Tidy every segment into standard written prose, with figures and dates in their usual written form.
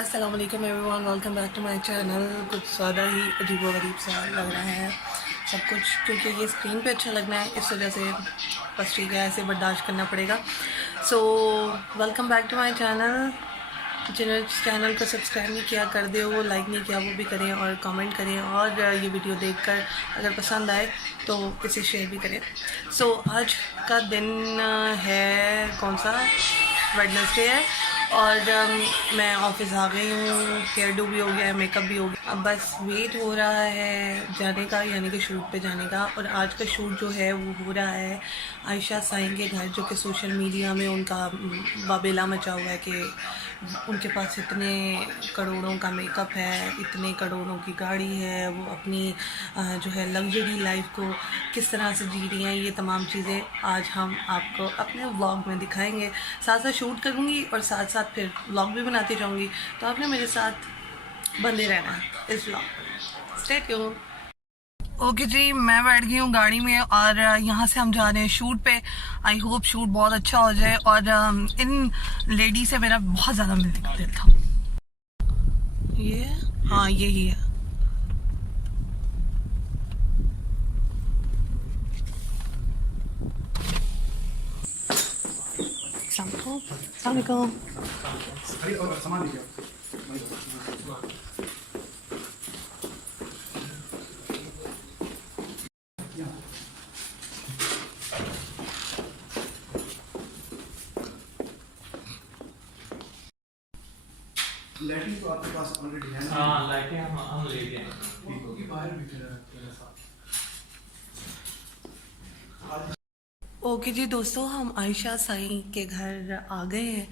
अस्सलाम वालेकुम everyone, welcome back to my channel. कुछ ज़्यादा ही अजीब व गरीब सा लग रहा है सब कुछ, क्योंकि ये स्क्रीन पे अच्छा लगना है, इस वजह से बस ठीक है, ऐसे बर्दाश्त करना पड़ेगा। So welcome back to my channel. जिन्होंने चैनल को सब्सक्राइब नहीं किया कर दे, वो लाइक नहीं किया वो भी करें और कमेंट करें, और ये वीडियो देखकर अगर पसंद आए तो इसे शेयर भी करें। सो आज का दिन है कौन सा, वेडनेसडे है, और मैं ऑफिस आ गई हूँ। हेयर डू भी हो गया है, मेकअप भी हो गया, अब बस वेट हो रहा है जाने का, यानी कि शूट पे जाने का। और आज का शूट जो है वो हो रहा है आयशा साईं के घर, जो कि सोशल मीडिया में उनका बाबेला मचा हुआ है कि उनके पास इतने करोड़ों का मेकअप है, इतने करोड़ों की गाड़ी है, वो अपनी जो है लग्जरी लाइफ को किस तरह से जी रही हैं। ये तमाम चीज़ें आज हम आपको अपने व्लॉग में दिखाएंगे, साथ साथ शूट करूँगी और साथ साथ फिर व्लॉग भी बनाती जाऊँगी। तो आपने मेरे साथ बंधे रहना है इस व्लॉग पर। Stay tuned. ओके जी, मैं बैठ गई हूँ गाड़ी में और यहाँ से हम जा रहे हैं शूट पे। आई होप शूट बहुत अच्छा हो जाए। और इन लेडी से मेरा बहुत ज़्यादा मिलने का दिल था। ये हाँ यही है। अस्सलामुअलैकुम। लाइटिंग तो आपके पास ऑलरेडी है ना? हाँ, लाइटें हम ले गए हैं। ठीक होगी, बाहर भी तेरा साथ। ओके जी दोस्तों, हम आयशा साईं के घर आ गए हैं।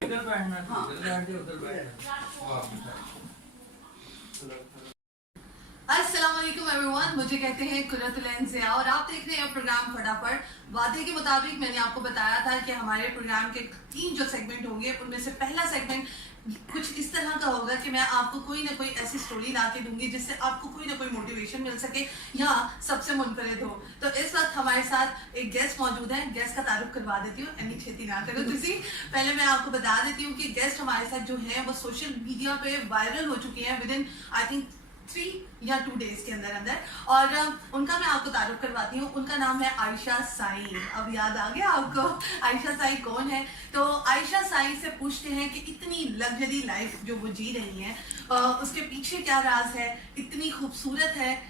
इधर बैठना, इधर बैठ के उधर बैठना। अस्सलाम वालेकुम एवरीवन, मुझे कहते हैं कुर्रतुल ज़िया और आप देख रहे हैं प्रोग्राम फटाफट। वादे के मुताबिक मैंने आपको बताया था कि हमारे प्रोग्राम के 3 जो सेगमेंट होंगे, उनमें से पहला सेगमेंट कुछ इस तरह का होगा कि मैं आपको कोई ना कोई ऐसी स्टोरी ला के दूंगी जिससे आपको कोई ना कोई मोटिवेशन मिल सके या सबसे मुनफरिद हो। तो इस वक्त हमारे साथ एक गेस्ट मौजूद है। गेस्ट का तारुफ करवा देती हूँ, इतनी खेती ना करो तुसी। पहले मैं आपको बता देती हूँ कि गेस्ट हमारे साथ जो है वो सोशल मीडिया पे वायरल हो चुके हैं विद इन आई थिंक 3 या 2 डेज के अंदर अंदर। और उनका मैं आपको तारुफ करवाती हूँ। उनका नाम है आयशा साईं। अब याद आ गया आपको आयशा साईं कौन है? तो आयशा साईं से पूछते हैं कि इतनी लग्जरी लाइफ जो वो जी रही हैं, उसके पीछे क्या राज है? इतनी खूबसूरत है,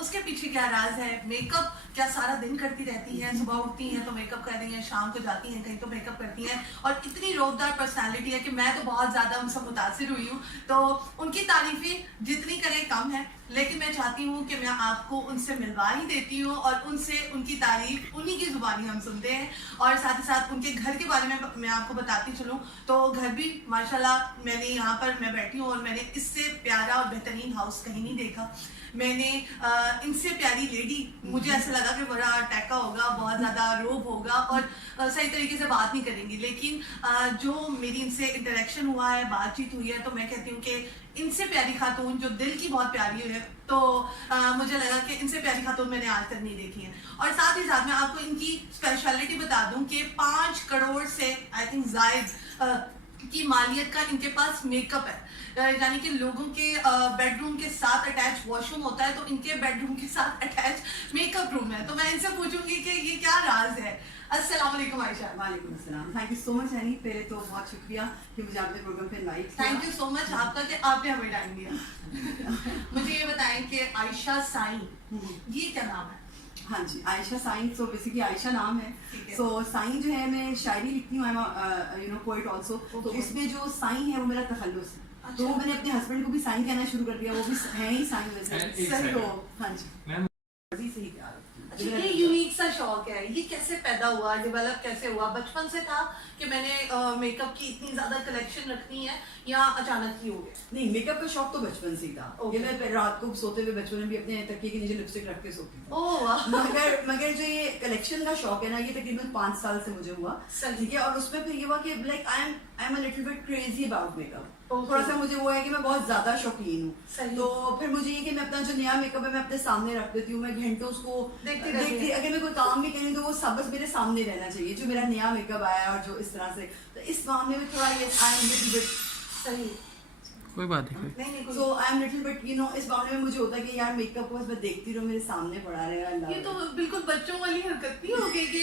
उसके पीछे क्या राज है? मेकअप क्या सारा दिन करती रहती हैं? सुबह उठती हैं तो मेकअप कर रही हैं, शाम को जाती हैं कहीं तो मेकअप करती हैं, और इतनी रोबदार पर्सनालिटी है कि मैं तो बहुत ज़्यादा उनसे मुतासिर हुई हूँ। तो उनकी तारीफें जितनी करें कम है, लेकिन मैं चाहती हूँ कि मैं आपको उनसे मिलवा ही देती हूँ और उनसे उनकी तारीफ उन्हीं की ज़ुबानी हम सुनते हैं। और साथ ही साथ उनके घर के बारे में मैं आपको बताती चलूँ तो घर भी माशाल्लाह, मैंने यहाँ पर मैं बैठी हूँ और मैंने इससे प्यारा और बेहतरीन हाउस कहीं नहीं देखा। मैंने इनसे प्यारी लेडी, मुझे ऐसा लगा कि बड़ा टैका होगा, बहुत ज़्यादा रोब होगा और सही तरीके से बात नहीं करेंगी, लेकिन जो मेरी इनसे इंटरेक्शन हुआ है, बातचीत हुई है, तो मैं कहती हूँ कि इनसे प्यारी खातून जो दिल की बहुत प्यारी है, तो मुझे लगा कि इनसे प्यारी खातून मैंने आज तक नहीं देखी है। और साथ ही साथ मैं आपको इनकी स्पेशलिटी बता दूं कि 5 करोड़ से आई थिंक जायद की मालियत का इनके पास मेकअप है, यानी कि लोगों के बेडरूम के साथ अटैच वॉशरूम होता है, तो इनके बेडरूम के साथ अटैच मेकअप रूम है। तो मैं इनसे पूछूंगी कि ये क्या राज है। अस्सलाम वालेकुम आयशा। वालेकुम अस्सलाम। Thank you so much Honey. पहले तो बहुत शुक्रिया कि मुझे आपके प्रोग्राम पे इनवाइट किया। थैंक यू सो मच आपका कि आपने हमें टाइम दिया। मुझे ये बताएं कि आयशा साईं, ये क्या नाम है? हाँ जी, आयशा साईं। सो बेसिकली आयशा नाम है। ठीक है। सो साईं जो है, मैं शायरी लिखती हूँ, पोएट ऑल्सो। तो Okay. उसमें जो साईं है वो मेरा तखल्लुस है। अच्छा। तो मैंने अपने हस्बैंड को भी साईं कहना शुरू कर दिया, वो भी है ही साईं वैसे। एक सही तो second। हाँ जी, मैम, जी सही कहा। अच्छा, ये यूनिक सा शौक है, ये कैसे पैदा हुआ, डेवलप कैसे हुआ? बचपन से था कि मैंने मेकअप की इतनी ज्यादा कलेक्शन रखनी है, या अचानक ही हो गया? नहीं, मेकअप का शौक तो बचपन से ही था। Okay. ये मैं रात को सोते हुए बचपन में भी अपने तकिए के नीचे लिपस्टिक रख के सोती थी। ओह वाह। मगर जो ये कलेक्शन का शौक है ना, ये तकरीबन 5 साल से मुझे हुआ। सही। ठीक है। और उसमें फिर ये हुआ कि like I am a little bit crazy about makeup. Okay. थोड़ा सा मुझे वो है कि मैं बहुत ज्यादा शौकीन हूँ। सही। तो फिर मुझे ये कि मैं अपना जो नया मेकअप है मैं अपने सामने रख देती हूँ। मैं घंटों उसको देखती रहती हूँ। अगर मैं कोई काम भी करूँ तो वो सब बस मेरे सामने रहना चाहिए, जो मेरा नया मेकअप आया है और जो इस तरह से। तो इस मामले में थोड़ा ये आई एम लिटिल बिट सही। कोई बात नहीं. नहीं कोई- So I'm little bit, you know, इस मामले में मुझे होता है कि यार मेकअप को बस मैं देखती रहूं, मेरे सामने पड़ा रहेगा. ये तो बिल्कुल बच्चों वाली हरकत नहीं होगी कि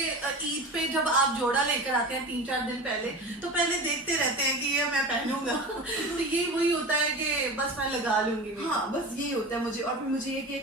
ईद पे जब आप जोड़ा लेकर आते हैं 3-4 दिन पहले, तो पहले देखते रहते हैं कि ये मैं पहनूंगा. तो ये वही होता है कि बस मैं लगा लूंगी. हाँ, बस यही होता है मुझे. और फिर मुझे ये कि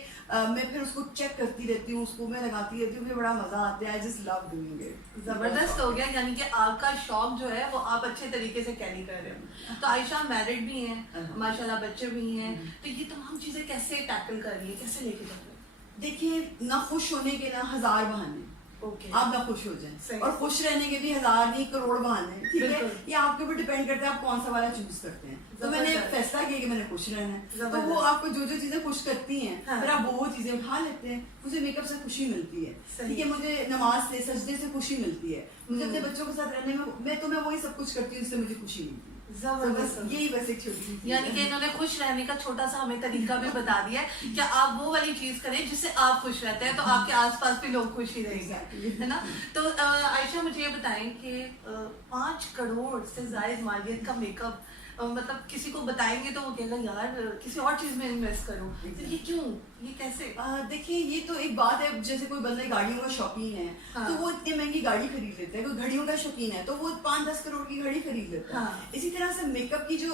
मैं फिर उसको चेक करती रहती हूँ, उसको मैं लगाती रहती हूँ, मुझे बड़ा मजा आता है. I just love doing it. जबरदस्त हो गया, यानी कि आपका शौक जो है वो आप अच्छे तरीके से कैरी कर रहे हो. तो आयशा मैरिड भी हैं, माशाल्लाह बच्चे भी हैं, तो ये तमाम चीजें कैसे टैकल कर रही है, कैसे लेके जा रही है? देखिए, ना खुश होने के ना 1000 बहाने. ओके, आप ना खुश हो जाएं, सही. और खुश रहने के भी 1000 नहीं करोड़ बहाने हैं. ठीक है, बिल्कुल. ये आपके ऊपर डिपेंड करता है आप कौन सा वाला चूज करते हैं. तो मैंने जबरदस्त. फैसला किया कि मैंने खुश रहना है. तो जबरदस्त. वो आपको जो जो चीजें खुश करती हैं, हाँ. फिर आप वो चीजें उठा लेते हैं. मुझे मेकअप से खुशी मिलती है. सही. ठीक है, मुझे नमाज से सजदे से खुशी मिलती है. मुझे अपने हम्म. बच्चों के साथ रहने में मैं वही सब कुछ करती हूँ जिससे मुझे खुशी मिलती है. तो बस जबरदस्त. यही बस एक छोटी सी चीज़ यानी कि है. इन्होंने खुश रहने का छोटा सा हमें तरीका भी बता दिया है कि आप वो वाली चीज करें जिससे आप खुश रहते हैं, तो आपके आसपास भी लोग खुश ही रहेंगे, है ना. तो आयशा मुझे ये बताएं कि 5 करोड़ से जायद मालियत का मेकअप, मतलब किसी को बताएंगे तो वो कहेगा यार किसी और चीज में इन्वेस्ट करो. तो ये क्यों, ये कैसे? देखिए, ये तो एक बात है. जैसे कोई बंदा गाड़ियों का शौकीन है, हाँ. तो वो इतनी महंगी गाड़ी खरीद लेता है. कोई घड़ियों का शौकीन है तो वो 5-10 करोड़ की घड़ी खरीद लेता है. हाँ. इसी तरह से मेकअप की जो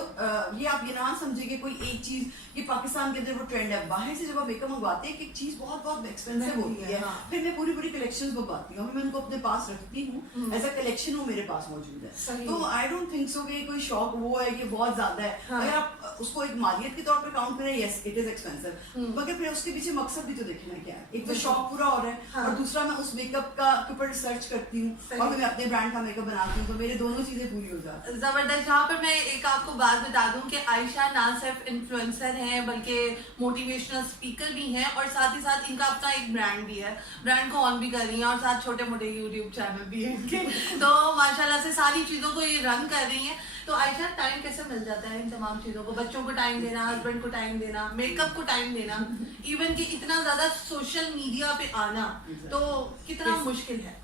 ये आप ये ना समझिए कि कोई एक चीज, ये पाकिस्तान के अंदर वो ट्रेंड है. बाहर से जब आप मेकअप मंगवाते हैं, एक चीज बहुत बहुत एक्सपेंसिव महंगी होती है, है. हाँ. फिर मैं पूरी कलेक्शन मंगवाती हूँ, मैं उनको अपने पास रखती हूँ. ऐसा कलेक्शन वो मेरे पास मौजूद है. सही. तो आई डोंट थिंक सो कि कोई शौक वो है कि बहुत ज्यादा है. हाँ. अगर आप उसको एक मालियत के तौर पर काउंट करें, यस इट इज एक्सपेंसिव, मगर फिर उसके पीछे मकसद भी तो देखना क्या है. एक तो शौक पूरा हो रहा है, हाँ. और दूसरा मैं उस मेकअप का के ऊपर रिसर्च करती हूँ, सही. और मैं अपने ब्रांड का मेकअप बनाती हूँ, तो मेरे दोनों चीजें पूरी हो जाती हैं. जबरदस्त. जहाँ पर मैं एक आपको बात बता दूं कि आयशा ना सिर्फ इन्फ्लुएंसर हैं बल्कि मोटिवेशनल स्पीकर भी हैं, और साथ ही साथ इनका अपना एक ब्रांड भी है. ब्रांड को ऑन भी कर रही हैं, और साथ छोटे मोटे यूट्यूब चैनल भी है इनके. तो माशाल्लाह से सारी चीजों को ये रन कर रही हैं. तो आयशा टाइम कैसे मिल जाता है इन तमाम चीजों को, बच्चों को टाइम देना, हस्बैंड को टाइम देना, मेकअप को टाइम देना, इवन कि इतना ज्यादा सोशल मीडिया पे आना, तो कितना मुश्किल है?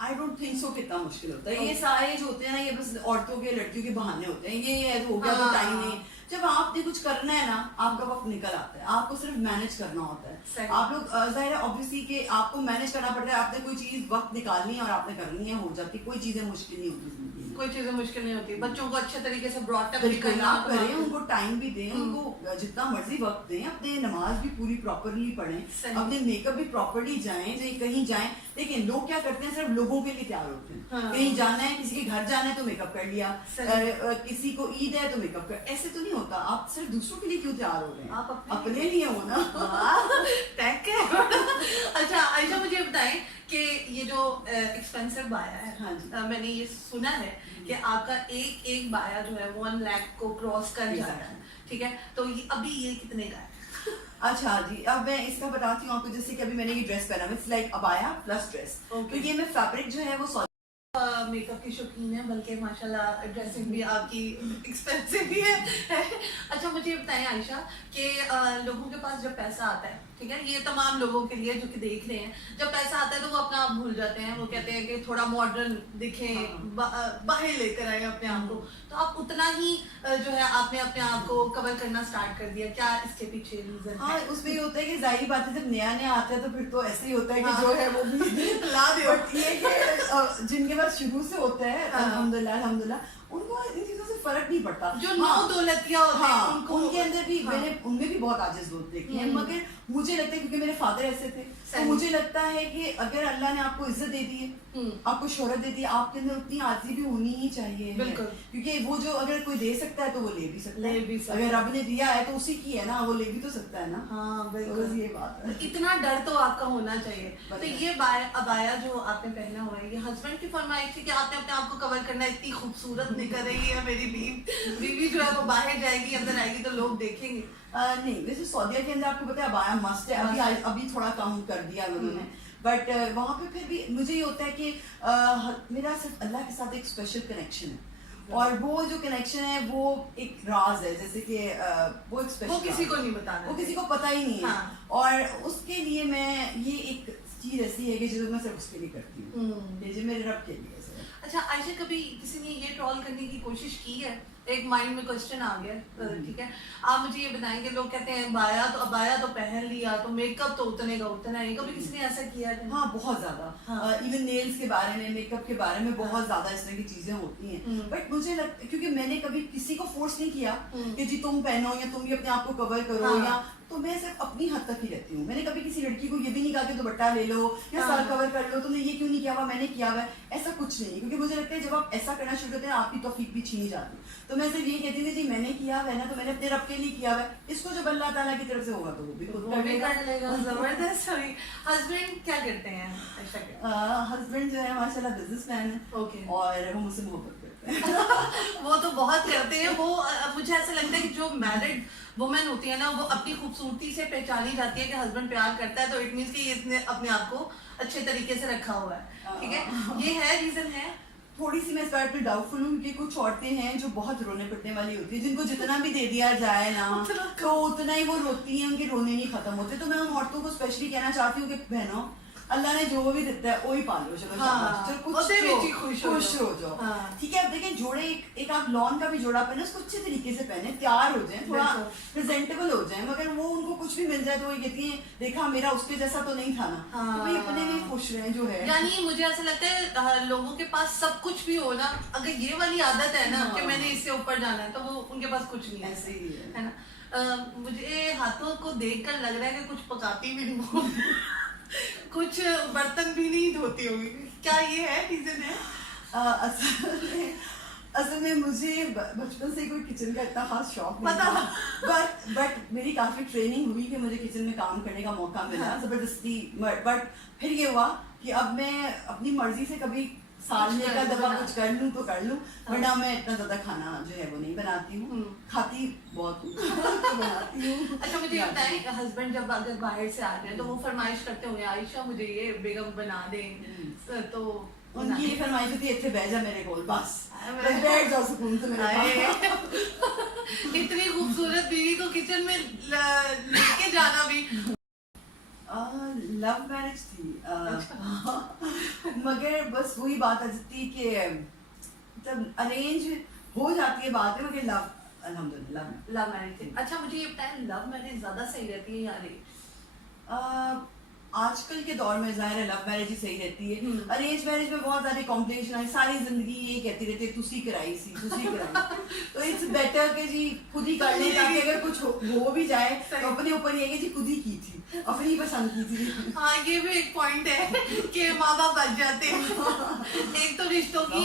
आई डोंट थिंक सो कितना मुश्किल होता है. ये सारे जो होते हैं ना, ये बस औरतों के, लड़कियों के बहाने होते हैं. ये हो गया तो टाइम नहीं. जब आपने कुछ करना है ना, आपका वक्त निकल आता है. आपको सिर्फ मैनेज करना होता है. आप लोग जाहिर है ऑब्वियसली कि आपको मैनेज करना पड़ता है. आपने कोई चीज वक्त निकालनी है और आपने करनी है, हो जाती. कोई चीजें मुश्किल नहीं होती जिंदगी में. कोई चीजें मुश्किल नहीं होती. बच्चों को अच्छे तरीके से ब्रॉट अप भी बिल्कुल करना, आप करें, उनको टाइम भी दें, उनको जितना मर्जी वक्त दें, अपने नमाज भी पूरी प्रॉपरली पढ़ें, सही. अपने मेकअप भी प्रॉपरली जाएं. कहीं जाएं, लेकिन लोग क्या करते हैं, सिर्फ लोगों के लिए तैयार होते हैं. हाँ. कहीं जाना है, किसी के घर जाना है तो मेकअप कर लिया, सही. किसी को ईद है तो मेकअप कर. ऐसे तो नहीं होता. आप सिर्फ दूसरों के लिए क्यों तैयार हो रहे हैं? आप अपने लिए हो ना. टैग है. अच्छा आयशा, मुझे बताएं कि ये जो एक्सपेंसिव बाया है, हाँ जी. मैंने ये सुना है कि आपका एक बाया जो है 1 लाख को क्रॉस कर जाता है. ठीक है, तो ये अभी ये कितने का है? अच्छा जी, अब मैं इसका बताती हूँ आपको. जैसे कि अभी मैंने ये ड्रेस पहना है, it's like abaya plus dress. Okay. तो ये मैं फैब्रिक जो है वो मेकअप की शौकीन है, बल्कि माशाल्लाह ड्रेसिंग भी आपकी एक्सपेंसिव भी है. अच्छा मुझे ये बताएं आयशा कि लोगों के पास जब पैसा आता है, ठीक है, ये तमाम लोगों के लिए जो कि देख रहे हैं, जब पैसा आता है तो वो अपना आप भूल जाते हैं. वो कहते हैं कि थोड़ा मॉडर्न दिखे, बाहर लेकर आए अपने आप को. तो आप उतना ही जो है आपने अपने आप को कवर करना स्टार्ट कर दिया. क्या इसके पीछे रीजन हाँ, है? उसमें ये होता है कि जाहिर बात है, जब नया आता है तो फिर तो ऐसे ही होता है कि हाँ. जो है वो भी ला दो. बट ये कि जिनके पास शुरू से होता है, अल्हम्दुलिल्लाह उनको इन चीजों से फर्क नहीं पड़ता. जो नौ दौलतिया होते हैं, हाँ, उनको उनके अंदर भी हाँ. मैंने उनमें भी बहुत आजिज लोग देखे हैं. मगर मुझे लगता है क्योंकि मेरे फादर ऐसे थे, तो सही. मुझे लगता है कि अगर अल्लाह ने आपको इज्जत दे दी है, आपको शोहरत दे दी, आपके अंदर उतनी आजिज़ी भी होनी ही चाहिए है. बिल्कुल. क्योंकि वो जो अगर कोई दे सकता है तो वो ले भी सकता ले भी है. सकता अगर रब ने दिया है तो उसी की है ना, वो ले भी तो सकता है ना. हाँ तो बिल्कुल. बस ये बात है. इतना डर तो आपका होना चाहिए. तो ये अबाया जो आपने पहना हुआ है, ये हस्बैंड की फरमाइश थी कि आपने अपने आप को कवर करना, इतनी खूबसूरत निकल रही है मेरी बीवी जो है वो बाहर जाएगी, अंदर आएगी तो लोग देखेंगे. नहीं, वैसे सऊदीया के अंदर आपको पता है अबाया मस्ट है. अभी थोड़ा कम कर दिया उन्होंने, बट वहाँ पे फिर भी मुझे ये होता है कि मेरा सिर्फ अल्लाह के साथ एक स्पेशल कनेक्शन है, और वो जो कनेक्शन है वो एक राज है. जैसे कि वो एक स्पेशल, वो किसी को नहीं बताना, वो किसी को पता ही नहीं है. हाँ. और उसके लिए मैं ये एक चीज ऐसी है कि जो मैं सिर्फ उसके लिए करती हूँ, ये जो मेरे रब के लिए है. अच्छा आयशा, कभी किसी ने ये ट्रोल करने की कोशिश की है एक माइंड में क्वेश्चन आ गया, ठीक है, आप मुझे ये बताएंगे, लोग कहते हैं अबाया तो पहन लिया तो मेकअप तो उतने का उतना है, कभी किसी ने ऐसा किया है? हाँ, बहुत ज्यादा। इवन नेल्स के बारे में, मेकअप के बारे में बहुत ज्यादा इस तरह की चीजें होती हैं। बट मुझे लगता, क्योंकि मैंने कभी किसी को फोर्स नहीं किया कि जी तुम पहनो या तुम भी अपने आप को कवर करो, या तो मैं सिर्फ अपनी हद तक ही रहती हूँ। मैंने कभी किसी लड़की को ये भी नहीं कहा कि दुपट्टा ले लो या सर कवर कर लो, तुमने ये क्यों नहीं किया हुआ, मैंने किया हुआ, ऐसा कुछ नहीं। क्योंकि मुझे लगता है जब आप ऐसा करना शुरू करते हैं आपकी तौफीक भी छीनी जाती है। तो मैं सिर्फ ये कहती थी जी मैंने किया हुआ है ना, तो मैंने अपने रब के लिए किया हुआ है, इसको जब अल्लाह ताला की तरफ से होगा तो वो भी खुद कर लेगा। जबरदस्त। हस्बैंड क्या करते हैं? हस्बैंड जो है माशाल्लाह बिजनेसमैन है, ओके, और वो मुझसे मोहब्बत करते हैं। वो तो बहुत करते हैं। वो मुझे ऐसा लगता है कि जो मैरिड वुमेन होती है ना, वो अपनी खूबसूरती से पहचानी जाती है कि हस्बैंड प्यार करता है, तो इट मींस कि इसने अपने आप को अच्छे तरीके से रखा हुआ है, ठीक है, ये है रीजन है। थोड़ी सी मैं इस बात पे डाउटफुल हूँ क्योंकि कुछ औरतें हैं जो बहुत रोने पिटने वाली होती है, जिनको जितना भी दे दिया जाए ना तो उतना ही वो रोती हैं, उनके रोने नहीं खत्म होते। तो मैं उन औरतों को स्पेशली कहना चाहती हूँ कि बहनों, अल्लाह ने जो भी देता है वही पालो, चलो शाबाश, चलो कुछ उससे भी अच्छी खुश हो जाओ। ठीक है, अब देखें जोड़े, एक आप लॉन का भी जोड़ा पहने, उसको अच्छे तरीके से पहने, तैयार हो जाए, थोड़ा प्रेजेंटेबल हो जाए। मगर वो उनको कुछ भी मिल जाए तो वो कहती हैं देखा मेरा उसके जैसा तो नहीं था ना, तो भाई अपने में खुश रहे जो है। यानी मुझे ऐसा लगता है लोगों के पास सब कुछ भी हो ना, अगर ये वाली आदत है ना कि मैंने इससे ऊपर जाना है, तो वो उनके पास कुछ नहीं है, ऐसे ही है ना। मुझे हाथों को देखकर लग रहा है कि कुछ पकाती भी नहीं हो कुछ बर्तन भी नहीं धोती होगी, क्या ये है रीजन है? असल में मुझे बचपन से कोई किचन का इतना खास शौक नहीं पता था, बट मेरी काफी ट्रेनिंग हुई कि मुझे किचन में काम करने का मौका मिला जबरदस्ती। बट फिर ये हुआ कि अब मैं अपनी मर्जी से कभी साल में एक दफा कुछ कर लूँ तो कर लूँ, वरना मैं इतना ज्यादा खाना जो है वो नहीं बनाती हूँ, खाती बहुत हूँ तो बनाती हूँ। अच्छा मुझे ये बताएं, हस्बैंड जब अगर बाहर से आ रहे हैं तो वो फरमाइश करते होंगे आयशा मुझे ये बेगम बना दे, तो उनकी ये फरमाइश होती है इतने बैठ जा मेरे कोल, बस बैठ जाओ सुकून से मेरे पास। इतनी खूबसूरत बीवी को किचन में लेके जाना भी लव मैरिज थी, मगर बस वही बात आ जाती कि जब अरेंज हो जाती है बात है, मगर लव अल्हम्दुलिल्लाह लव मैरिज थी। अच्छा मुझे ये बताएं, लव मैरिज ज्यादा सही रहती है या अरेंज? आजकल के दौर में जाहिर है लव मैरिज ही सही रहती है। अरेंज मैरिज में बहुत सारे कॉम्प्लिकेशन है, सारी जिंदगी ये कहती रहती है तुसी कराई सी तुसी कराई, तो इट्स बेटर कि जी खुद ही कर ले, ताकि अगर कुछ हो भी जाए तो अपने ऊपर ये कि जी खुद ही की थी, अपनी पसंद की थी। हाँ ये भी एक पॉइंट है कि माँ बाप बच जाते हैं, एक तो रिश्तों की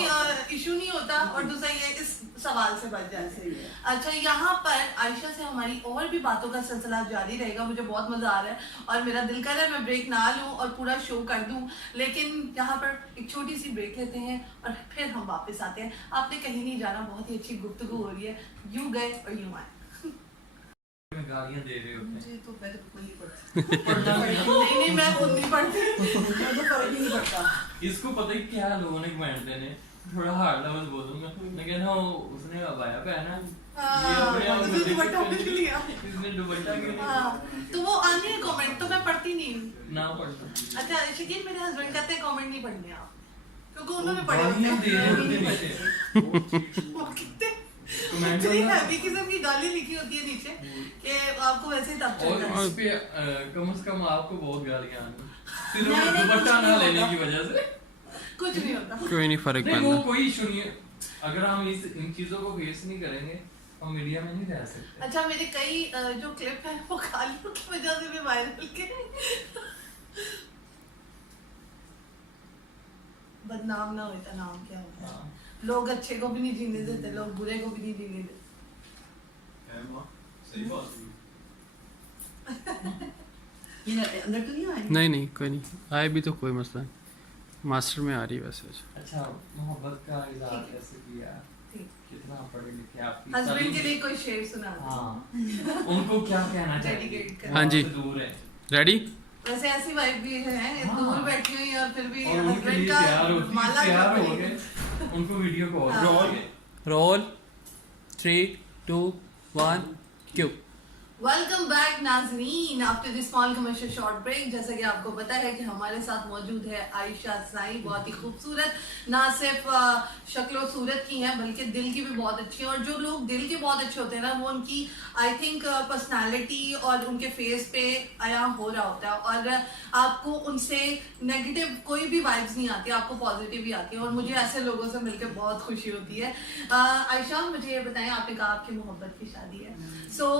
इशू नहीं होता और दूसरा ये इस सवाल से बच जाते हैं। अच्छा यहाँ पर आयशा से हमारी और भी बातों का सिलसिला जारी रहेगा, मुझे बहुत मजा आ रहा है और मेरा दिल कर रहा है मैं ब्रेक ना लूं और पूरा शो कर दूं, लेकिन यहाँ पर एक छोटी सी ब्रेक लेते हैं और फिर हम वापस आते हैं। आपने कहीं नहीं जाना, बहुत ही अच्छी गुफ्तगू हो रही है, यूं गए और यूं आए। गालियां दे रहे होते हैं। मुझे तो मैं तो बिल्कुल नहीं पढ़ती नहीं मैं खुद नहीं पढ़ती, मैं तो फर्क ही नहीं पड़ता। इसको पता ही क्या लोगों ने कमेंट देने, थोड़ा हार्ड लेवल बोलूंगा, मैं कहना उसने अबाया पहना, इसने दुपट्टा क्यों लिया, इसने दुपट्टा क्यों लिया, तो वो आने हैं कमेंट, तो मैं पढ़ती नहीं हूँ ना पढ़ता। अच्छा शकील मेरे हस्बैंड कहते हैं कमेंट नहीं पढ़ने आप, क्योंकि उन्होंने पढ़े गालियां होते दे रहे होते हैं। नीचे वो कितने कमेंट इतनी हैवी किस्म की गाली लिखी होती है नीचे कि आपको वैसे ही तब और चलता है। इस पे कम से कम आपको बहुत गालियां आनी, नहीं, सिर्फ नहीं, दुपट्टा कुछ ना नहीं लेने होता। की वजह से कुछ नहीं होता। कोई नहीं फर्क नहीं वो पड़ना। कोई इशू नहीं है, अगर हम इन चीजों को फेस नहीं करेंगे हम मीडिया में नहीं रह सकते। अच्छा मेरे कई जो क्लिप है वो गालियों की वजह से भी वायरल के बदनाम ना होता, नाम क्या होता है, हाँ। लोग अच्छे को भी नहीं जीने देते, लोग बुरे को भी नहीं जीने देते। सही बात ये अंदर तो नहीं आए? नहीं नहीं कोई नहीं, आए भी तो कोई मसला नहीं, मास्टर में आ रही है वैसे। अच्छा मोहब्बत का इजहार कैसे किया, ठीक। कितना पढ़े लिखे आपकी हस्बैंड के लिए कोई शेर सुना दो। हाँ उनको क्या कहना चाहिए, Dedicate कर। हाँ जी। वो आपसे दूर है रेडी? वैसे ऐसी वाइफ भी है, हाँ। दूर बैठी हुई और फिर भी और उनके हस्बैंड लिए का तैयार होती माला तैयार जो हो बनी। गए उनको वीडियो कॉल हाँ। Roll 3 2 1 cue. वेलकम बैक नाजरीन after this small commercial short break. जैसा कि आपको पता है कि हमारे साथ मौजूद है आयशा साई, बहुत ही खूबसूरत, ना सिर्फ शक्ल और सूरत की हैं बल्कि दिल की भी बहुत अच्छी हैं। और जो लोग दिल के बहुत अच्छे होते हैं ना, वो उनकी आई थिंक पर्सनालिटी और उनके फेस पे आया हो रहा होता है, और आपको उनसे नेगेटिव कोई भी वाइब्स नहीं आती, आपको पॉजिटिव ही आती है। और मुझे ऐसे लोगों से मिलकर बहुत खुशी होती है। आयशा, मुझे ये बताएं, आपने कहा आपकी मोहब्बत की शादी है, सो